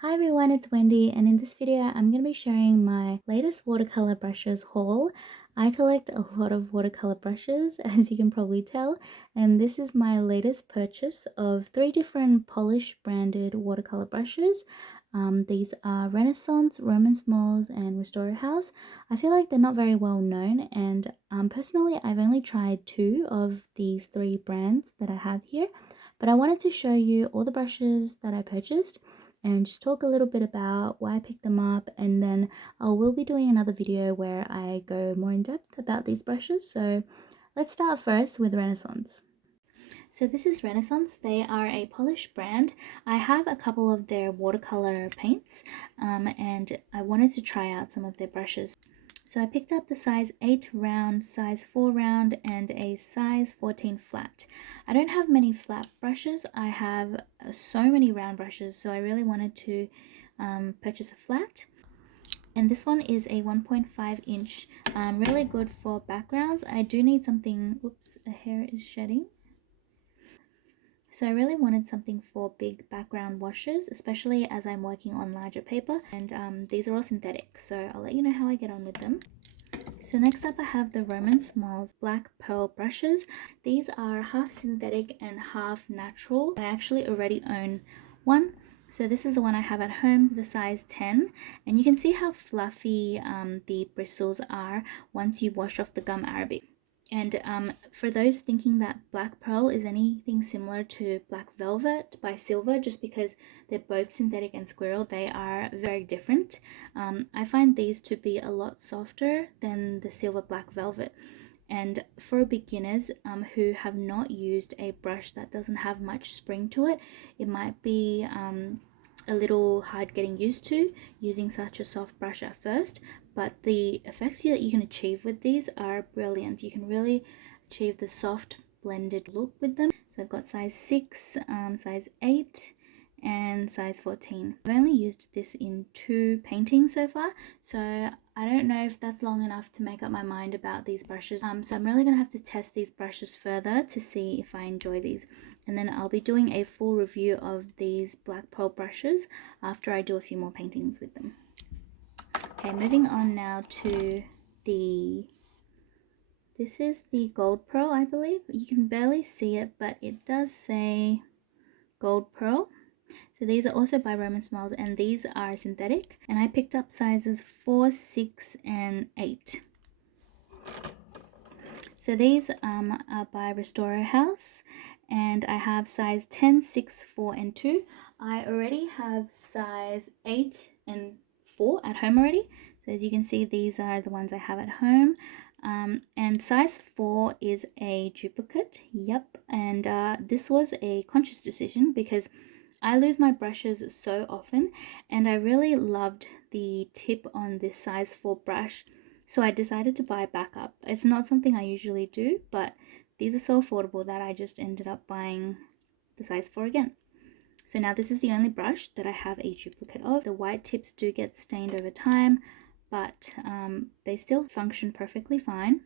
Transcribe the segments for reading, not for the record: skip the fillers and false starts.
Hi everyone, it's Wendy, and in this video I'm going to be sharing my latest watercolor brushes haul. I collect a lot of watercolor brushes, as you can probably tell, and this is my latest purchase of 3 different Polish branded watercolor brushes. These are Renaissance, Roman Smalls, and Restorer House. I feel like they're not very well known, and personally I've only tried 2 of these 3 brands that I have here, but I wanted to show you all the brushes that I purchased and just talk a little bit about why I picked them up, and then I will be doing another video where I go more in depth about these brushes. So let's start first with Renaissance. So this is Renaissance. They are a Polish brand. I have a couple of their watercolor paints and I wanted to try out some of their brushes. So I picked up the size 8 round, size 4 round, and a size 14 flat. I don't have many flat brushes. I have so many round brushes, so I really wanted to purchase a flat. And this one is a 1.5 inch, really good for backgrounds. I do need something, oops, a hair is shedding. So I really wanted something for big background washes, especially as I'm working on larger paper. And these are all synthetic, so I'll let you know how I get on with them. So next up I have the Roman Smalls Black Pearl brushes. These are half synthetic and half natural. I actually already own one. So this is the one I have at home, the size 10. And you can see how fluffy the bristles are once you wash off the gum arabic. And for those thinking that Black Pearl is anything similar to Black Velvet by Silver, just because they're both synthetic and squirrel, they are very different. I find these to be a lot softer than the Silver Black Velvet. And for beginners who have not used a brush that doesn't have much spring to it, it might be a little hard getting used to using such a soft brush at first, but the effects that you can achieve with these are brilliant. You can really achieve the soft blended look with them. So I've got size 6, size 8, and size 14. I've only used this in 2 paintings so far, so I don't know if that's long enough to make up my mind about these brushes. So I'm really going to have to test these brushes further to see if I enjoy these. And then I'll be doing a full review of these Black Pearl brushes after I do a few more paintings with them. Okay, moving on now to this is the Gold Pearl, I believe. You can barely see it, but it does say Gold Pearl. So these are also by Roman Smalls, and these are synthetic. And I picked up sizes 4, 6, and 8. So these are by Restorer House, and I have size 10, 6, 4, and 2. I already have size 8 and 4 at home already. So as you can see, these are the ones I have at home. And size 4 is a duplicate. Yep. And this was a conscious decision because I lose my brushes so often, and I really loved the tip on this size 4 brush, so I decided to buy a backup. It's not something I usually do, but these are so affordable that I just ended up buying the size 4 again. So now this is the only brush that I have a duplicate of. The white tips do get stained over time, but they still function perfectly fine.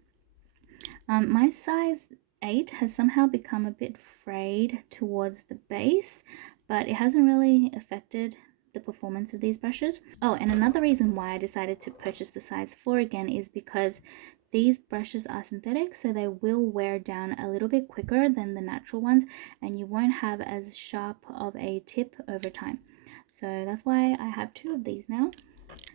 My size 8 has somehow become a bit frayed towards the base, but it hasn't really affected the performance of these brushes. Oh, and another reason why I decided to purchase the size 4 again is because these brushes are synthetic, so they will wear down a little bit quicker than the natural ones, and you won't have as sharp of a tip over time. So that's why I have 2 of these now.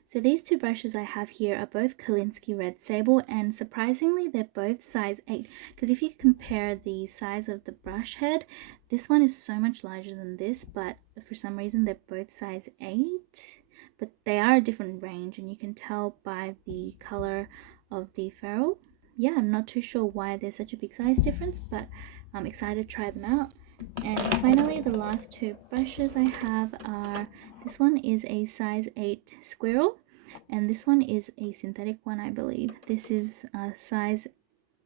So these 2 brushes I have here are both Kolinsky Red Sable, and surprisingly they're both size 8, because if you compare the size of the brush head, this one is so much larger than this, but for some reason they're both size 8, but they are a different range, and you can tell by the color of the ferrule. Yeah, I'm not too sure why there's such a big size difference, but I'm excited to try them out. And finally, the last 2 brushes I have are, this one is a size 8 squirrel, and this one is a synthetic one, I believe. This is a size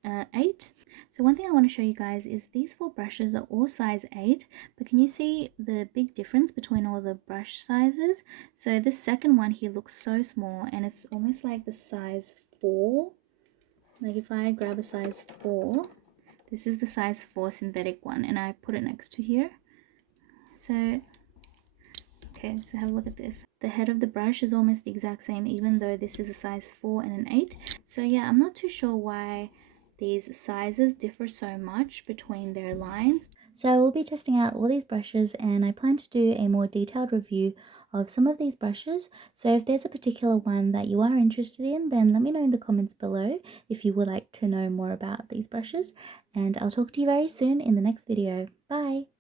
8. So one thing I want to show you guys is these 4 brushes are all size 8, but can you see the big difference between all the brush sizes? So this second one here looks so small, and it's almost like the size 4. Like if I grab a size 4, this is the size 4 synthetic one, and I put it next to here. So, Okay, so have a look at this. The head of the brush is almost the exact same, even though this is a size 4 and an 8. So yeah, I'm not too sure why these sizes differ so much between their lines. So I will be testing out all these brushes, and I plan to do a more detailed review of some of these brushes. So if there's a particular one that you are interested in, then let me know in the comments below if you would like to know more about these brushes. And I'll talk to you very soon in the next video. Bye!